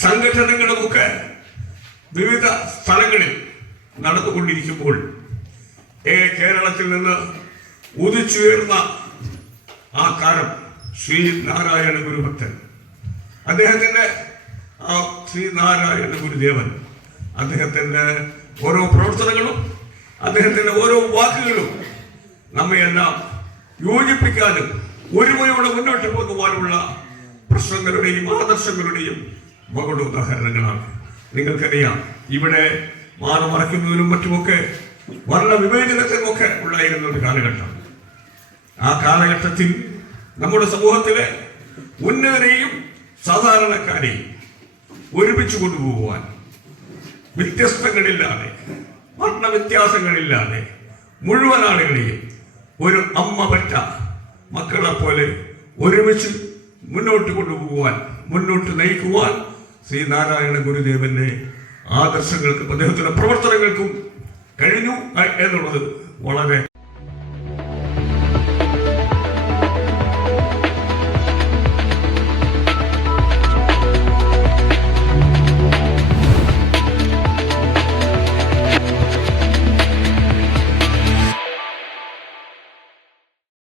സംഘടനകളുമൊക്കെ വിവിധ സ്ഥലങ്ങളിൽ നടന്നുകൊണ്ടിരിക്കുമ്പോൾ ഏ കേരളത്തിൽ നിന്ന് ഉദിച്ചുയർന്ന ആ കാലം ശ്രീ നാരായണ ഗുരുഭക്തൻ അദ്ദേഹത്തിന്റെ ആ ശ്രീ നാരായണ ഗുരുദേവൻ അദ്ദേഹത്തിന്റെ ഓരോ പ്രവർത്തനങ്ങളും അദ്ദേഹത്തിന്റെ ഓരോ വാക്കുകളും നമ്മയെല്ലാം യോജിപ്പിക്കാനും ഒരുമയോടെ മുന്നോട്ട് പോകുവാനുള്ള പ്രശ്നങ്ങളുടെയും ആദർശങ്ങളുടെയും മകളുടെ ഉദാഹരണങ്ങളാണ് നിങ്ങൾക്കറിയാം ഇവിടെ മാറി മറയ്ക്കുന്നതിനും മറ്റുമൊക്കെ വർണ വിവേചനത്തിനുമൊക്കെ ഉണ്ടായിരുന്ന ഒരു കാലഘട്ടം. ആ കാലഘട്ടത്തിൽ നമ്മുടെ സമൂഹത്തിലെ ഉന്നതരെയും സാധാരണക്കാരെയും ഒരുമിച്ച് കൊണ്ടുപോകുവാൻ വ്യത്യസ്തങ്ങളില്ലാതെ വർണ വ്യത്യാസങ്ങളില്ലാതെ മുഴുവൻ ആളുകളെയും ഒരു അമ്മ പറ്റ മക്കളെ പോലെ ഒരുമിച്ച് മുന്നോട്ട് കൊണ്ടുപോകുവാൻ മുന്നോട്ട് നയിക്കുവാൻ ശ്രീനാരായണ ഗുരുദേവന്റെ ആദർശങ്ങൾക്കും അദ്ദേഹത്തിന്റെ പ്രവർത്തനങ്ങൾക്കും കഴിഞ്ഞു എന്നുള്ളത് വളരെ